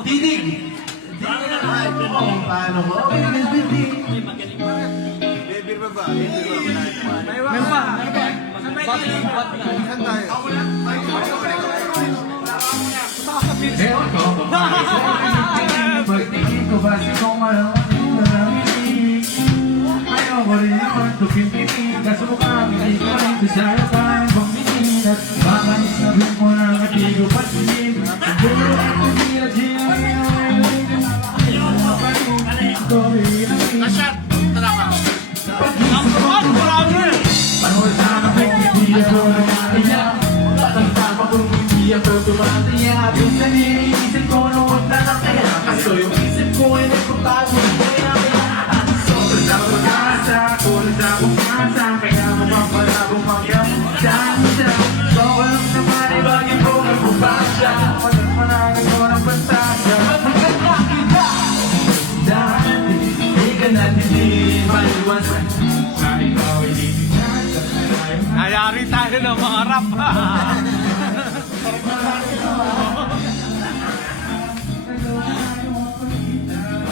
Dinig! Paano mo? Magaling ba? Bebir ba ba? Bebir ba? Meron pa! Saan tayo? Ewan ko, pagtingin ko ba si kong ayaw ko rin naman tupin-pitin kaso mukhang hindi ko rin desire tayo pang-pitin at baka isabit mo na katigo patingin siguro ako Nasyat! Tara ka! Panahon sana kung hindi ako nag-aiyak patang-tama kung hindi ako tumatiya at yung naniisip ko noon na nakaya kaso yung isip ko ay nagpapagod kaya sobrang na pag-asa kulit na pag-asa kaya mapapalabong mag-asa so walang naman ibagin ko nagpapasya walang managin ko ng pantasya maganda kita dahil hindi ka natin di maliwanag sa ikaw hindi Nayari tayo ng mga rap.